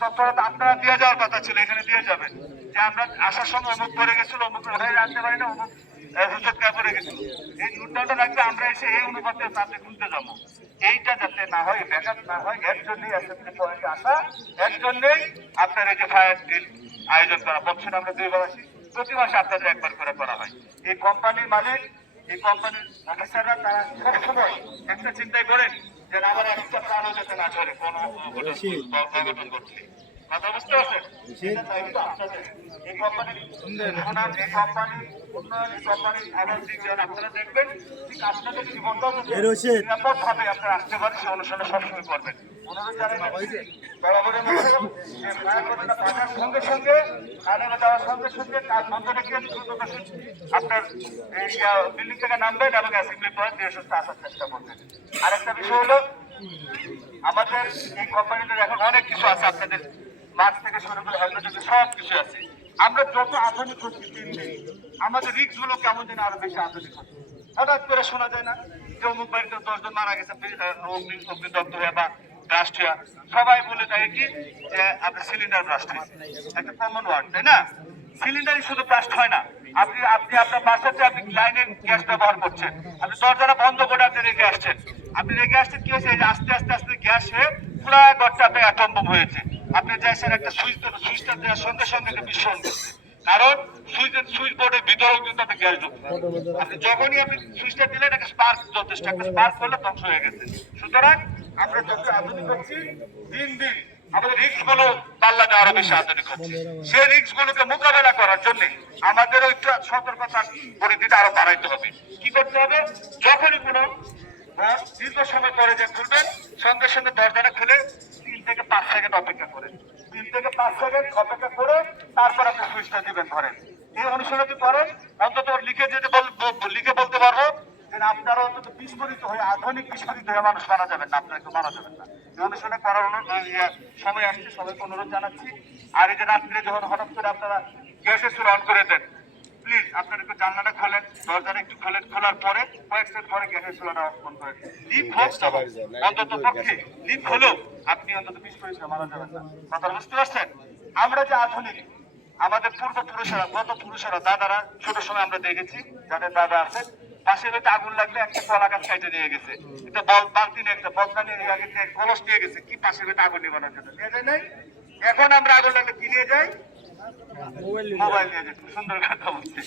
তথ্যটা আপনারা দিয়ে যাওয়ার কথা ছিল, এখানে দিয়ে যাবেন। যে আমরা আসার সময় অমুক পড়ে গেছিল, অমুক হয়ে আনতে পারি না অমুক হুজুর কা পড়ে গেছিল। এই নোটটা রাখলে আমরা এসে এই অনুপাতে তাতে খুলতে যাব। এইটা যাতে না হয় ব্যাঘাত না হয়, এর জন্যই অ্যাসেম্বলি পয়েন্টে আসা এর জন্যই আপনার এই যে ফায়ার ড্রিল আয়োজন করা। বছর আমরা দুইবার আসি প্রতি মাসে আপনাদের একবার করে করা হয়। এই কোম্পানির মালিক, এই কোম্পানির অফিসাররা তারা সবসময় একটা চিন্তাই করেন যে আমার একটা প্রাণও যাতে না ঝরে কোনো সংগঠন কথা বুঝতে পারছেন। এই সুনাম, এই উন্নয়ন, এই দিক আপনারা দেখবেন, ঠিক আপনাদের জীবনটাও যাতে নিরাপদভাবে আপনারা আসতে পারেন, সে অনুসরণ সবসময় করবেন। আপনার থেকে আরেকটা হলো আমাদের এই কোম্পানিতে এখন অনেক কিছু আছে আপনাদের মাছ থেকে শুরু করে হেলমেট সব কিছু আছে আমরা যত আধুনিক হচ্ছি দিন দিন আমাদের রিক্সগুলো কেমন যেন আরও বেশি আধুনিক হচ্ছে হঠাৎ করে শোনা যায় না যে অমুক বাড়িতে দশজন মারা গেছে অগ্নি- অগ্নিদগ্ধ হয়ে বা ব্লাস্ট হয়ে সবাই বলে দেয় কি যে আপনার সিলিন্ডার ব্লাস্ট হয়েছে। একটা কমন ওয়ার্ড তাই না? সিলিন্ডারই শুধু ব্লাস্ট হয় না। আপনি আপনি আপনার বাসাতে আপনি লাইনে গ্যাস ব্যবহার করছেন, আপনি দরজাটা বন্ধ করে আপনি রেখে আসছেন। আপনি রেখে আসছেন কি হয়েছে? আস্তে আস্তে আস্তে গ্যাস হয়ে পুরো ঘরটা আপনার অ্যাটম বোম হয়েছে। আপনি যাইছেন একটা সুইচ সুইচটা দেওয়ার সঙ্গে সঙ্গে এটা বিস্ফোরণ করছে কারণ সুইচের সুইচ বোর্ডের ভিতরেও কিন্তু আপনি গ্যাস ঢুকছে। আপনি যখনই আপনি সুইচটা দিলেন, একটা স্পার্ক যথেষ্ট একটা স্পার্ক করলে ধ্বংস হয়ে গেছে। সুতরাং আমরা যত আধুনিক হচ্ছি, দিন দিন আমাদের রিস্কগুলো পাল্লাতে আরও বেশি আধুনিক হচ্ছে। সেই রিস্ক গুলোকে মোকাবেলা করার জন্য আমাদেরও একটু সতর্কতার পরিধিটা আরও বাড়াইতে হবে। কি করতে হবে? যখনই কোনো দীর্ঘ সময় পরে যে খুলবেন সঙ্গে সঙ্গে দরজাটা খুলে তিন থেকে পাঁচ সেকেন্ড অপেক্ষা করেন। তিন থেকে পাঁচ সেকেন্ড অপেক্ষা করে তারপর আপনি সুইচটা দিবেন ধরেন। এই অনুশীলনটি করেন, অন্তত লিখে যেতে লিখে বলতে পারব আপনারা অন্তত বিস্ফোরিত হয়ে আধুনিক বিস্ফোরিত হয়ে মানুষ মারা যাবেন না আপনারা মারা যাবেন না। অনুশীলনে করার সময় আসছে সবাইকে অনুরোধ জানাচ্ছি। আর এই যে রাত্রে যখন হঠাৎ করে আপনারা গ্যাসের সুর অন করে দেন প্লিজ আপনারা একটু জানলাটা খোলেন দরজাটা একটু খোলেন খোলার পরে কয়েক সেকেন্ড পরে গ্যাসের অফ অন করেন হোক অন্তত পক্ষে হলেও আপনি অন্তত বিস্ফোরিত হয়ে মারা যাবেন না। কথা বুঝতে পারছেন? আমরা যে আধুনিক আমাদের পূর্বপুরুষেরা গত পুরুষেরা দাদারা ছোট সময় আমরা দেখেছি যাদের দাদা আছে পাশের বাড়িতে আগুন লাগলে একটা কলা গাছ খাইতে নিয়ে গেছে। একটা বল বালতি নিয়ে একটা বদনা নিয়ে নিয়ে কলস নিয়ে গেছে কি পাশের বাড়িতে আগুন নিবানোর জন্য নিয়ে যায় নাই? এখন আমরা আগুন লাগলে কি নিয়ে যাই? মোবাইল নিয়ে যাই। সুন্দর কথা বলছে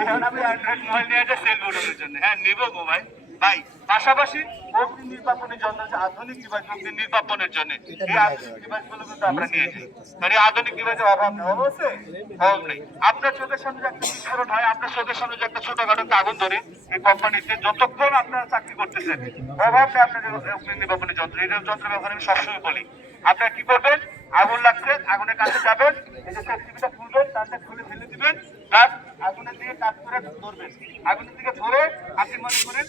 এখন আমি অ্যান্ড্রয়েড মোবাইল নিয়ে যাই সেল বোর্ডের জন্য। হ্যাঁ নিবো মোবাইল ভাই পাশাপাশি অগ্নি নির্বাপনের জন্য যে আধুনিক ডিভাইস অগ্নি নির্বাপনের জন্য এই আধুনিক ডিভাইসগুলো কিন্তু আমরা নিয়ে যাই। মানে আধুনিক ডিভাইসের অভাব নেই। অবশ্যই অভাব নেই। আপনার চোখের সামনে যে একটা বিস্ফোরণ হয় আপনার চোখের সামনে যে একটা ছোটখাটো আগুন ধরে এই কোম্পানিতে যতক্ষণ আপনারা চাকরি করতেছেন অভাব নেই আপনাদের অগ্নি নির্বাপনের যন্ত্র। এই যন্ত্র ব্যবহার আমি সবসময় বলি। আপনারা কি করবেন? আগুন লাগছে আগুনের কাছে যাবেন এই যে সেফটিটা খুলবেন তারটা খুলে ফেলে দিবেন প্লাস আগুনের দিকে কাজ করে ধরবেন। আগুনের দিকে ধরে আপনি মনে করেন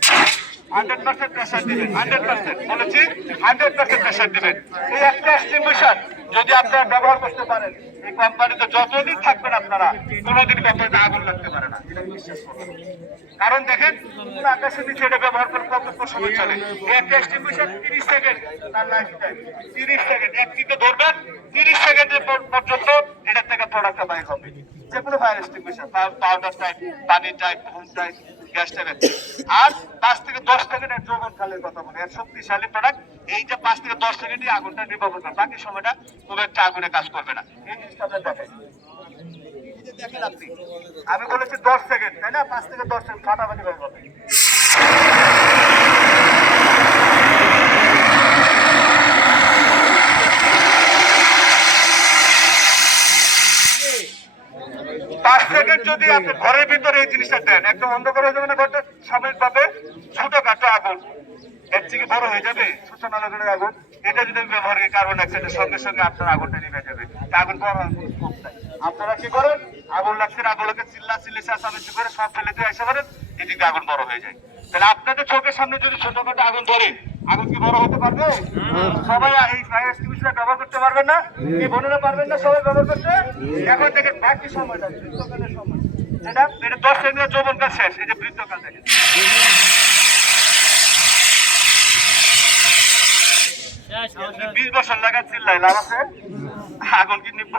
হান্ড্রেড পার্সেন্ট প্রেশার দিবেন, হান্ড্রেড পার্সেন্ট। বলেছি হান্ড্রেড পার্সেন্ট প্রেশার দিবেন। এই একটা এক্সটিংগুইশার যদি আপনারা ব্যবহার করতে পারেন, এই কোম্পানিতে যতদিন থাকবেন আপনারা, কোনোদিন কোম্পানিতে আগুন লাগতে পারে না। কারণ দেখেন, পুরো আকাশের নিচে এটা ব্যবহার করে কতক্ষণ সময় চলে। এই একটা এক্সটিংগুইশার তিরিশ সেকেন্ড তার লাইফ টাইম তিরিশ সেকেন্ড একটিতে ধরবেন, তিরিশ সেকেন্ডের পর্যন্ত এটার থেকে প্রোডাক্টটা বাইর হবে। যে কোনো ফায়ার এক্সটিংগুইশার পাউডার টাইপ পানি টাইপ ফুল টাইপ গ্যাস টাইপ আর পাঁচ থেকে দশ সেকেন্ড এর যৌবন কালের কথা বলে। শক্তিশালী প্রোডাক্ট এই যে পাঁচ থেকে দশ সেকেন্ডই আগুনটা নির্বাপন করে। বাকি সময়টা খুব একটা আগুনে কাজ করবে না। এই জিনিসটা আপনার দেখেন। আমি বলেছি দশ সেকেন্ড তাই না? পাঁচ থেকে দশ সেকেন্ড ফাটাফাটি হয়ে যাবে পাঁচ সেকেন্ড যদি আপনি ঘরের ভিতরে এই জিনিসটা দেন, একদম অন্ধকার হয়ে যাবে না ঘরটা? সাময়িকভাবে ছোটখাটো আগুন। এর থেকে বড় হয়ে যাবে সূচনা লাগানোর আগুন। এটা যদি আমি ব্যবহার করি কার্বন ডাইঅক্সাইডের সঙ্গে সঙ্গে আপনার আগুনটা নিভে যাবে। আগুন নাই। আপনারা কি করেন? আগুন লাগছে আগুনকে চিল্লা, চিল্লি চেঁচামেচি করে সব ফেলে দিয়ে এসে পারেন এদিকে আগুন বড় হয়ে যায়। তাহলে আপনাদের চোখের সামনে যদি ছোটখাটো আগুন ধরে আগুন কি বড় হতে পারবে? সবাই এই ফায়ার এক্সটিংগুইশার ব্যবহার করতে পারবেন না। এই বোনেরা পারবেন না সবাই ব্যবহার করতে। এখন থেকে বাকি সময়টা বৃদ্ধকালের সময়। এটা এটা দশ সেকেন্ডের যৌবনকাল শেষ এই যে বৃদ্ধকাল দেখেন। বিশ বছর লাগা চিল্লাই লাভ আছে। আগুন কি নিব?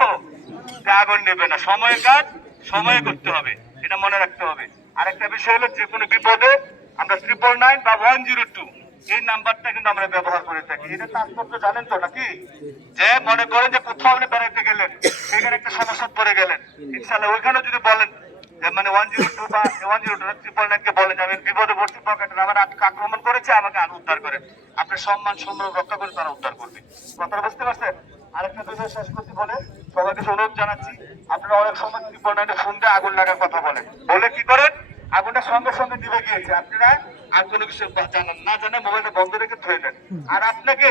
আগুন নেবে না। সময়ের কাজ সময়ে করতে হবে। এটা মনে রাখতে হবে। আরেকটা বিষয় হলো যে কোনো বিপদে আমরা ট্রিপল নাইন বা ওয়ান জিরো টু এই নাম্বারটা কিন্তু আমরা ব্যবহার করে থাকি। এটা তাৎপর্য জানেন তো নাকি? যে মনে করেন যে কোথাও আপনি বেড়াইতে গেলেন, সেখানে একটা সমস্যা পড়ে গেলেন। ইনশাল্লাহ ওইখানে যদি বলেন মানে ওয়ান জিরো টু বা ওয়ান জিরো টু ট্রিপল বলেন আমি বিপদে পড়ছি আমার আক্রমণ করেছে, আমাকে আর উদ্ধার করেন। আপনার সম্মান সম্মান রক্ষা করে তারা উদ্ধার করবে। কথাটা বুঝতে পারছেন? আরেকটা বিষয় শেষ করতে বলে সবার কাছে অনুরোধ জানাচ্ছি, আপনারা অনেক সময় ট্রিপল নাইনে ফোন দিয়ে আগুন লাগার কথা বলেন। বলে কি করেন? আগুনটা সঙ্গে সঙ্গে নিভে গিয়েছে। আপনারা আর কোনো কিছু জানান না জানে মোবাইলটা বন্ধ রেখে ধুয়ে নেন। আর আপনাকে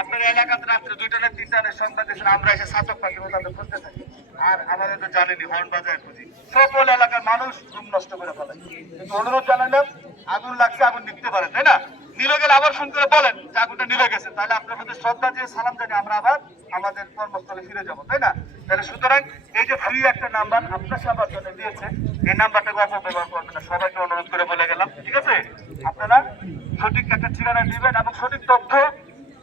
আপনার এলাকাতে রাত্রে দুইটা না তিনটা না সংবাদ দিয়েছেন আমরা এসে সাতক পাখি তাদের খুঁজতে থাকি। আর আমাদের তো জানেনি হর্ন বাজায় খুঁজি। সকল এলাকার মানুষ ঘুম নষ্ট করে ফেলে। কিন্তু অনুরোধ জানালাম আগুন লাগছে আগুন নিতে পারেন তাই না? নিলে গেলে আবার করে বলেন যে আগুনটা নিলে গেছে। তাহলে আপনার প্রতি শ্রদ্ধা দিয়ে সালাম জানিয়ে আমরা আবার আমাদের কর্মস্থলে ফিরে যাব তাই না? তাহলে সুতরাং এই যে ফ্রি একটা নাম্বার আপনার সবার জন্য দিয়েছে, এই নাম্বারটাকে অপব্যবহার করবেন না। সবাইকে অনুরোধ করে বলে গেলাম, ঠিক আছে? আপনারা সঠিক একটা ঠিকানা দিবেন এবং সঠিক তথ্য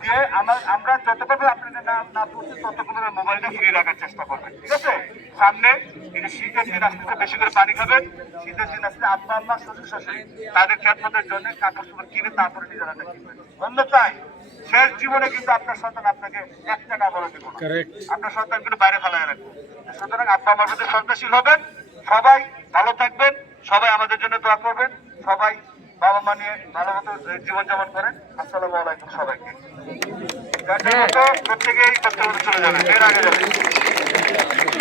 দিয়ে আমার আমরা যতভাবে আপনাদের নাম না পড়ছি, ততভাবে মোবাইলটা ফ্রি রাখার চেষ্টা করবেন, ঠিক আছে? সামনে এই যে শীতের দিন আসতেছে বেশি করে পানি খাবেন। শীতের দিন আসলে আব্বা আম্মা শ্বশুর শাশুড়ি তাদের খেদমতের জন্য কাপড় চোপড় কিনে তারপরে নিজেরা কিনবেন অন্যথায় শেষ জীবনে কিন্তু আপনার সন্তান আপনাকে এক টাকা বলে দেবো আপনার সন্তান কিন্তু বাইরে ফেলায় রাখবে। সুতরাং আব্বা আমার প্রতি শ্রদ্ধাশীল হবেন। সবাই ভালো থাকবেন। সবাই আমাদের জন্য দোয়া করবেন। সবাই বাবা মা নিয়ে ভালো মতো জীবনযাপন করেন। আসসালামু আলাইকুম সবাইকে। প্রত্যেকেই চলে যাবে এর আগে যাবে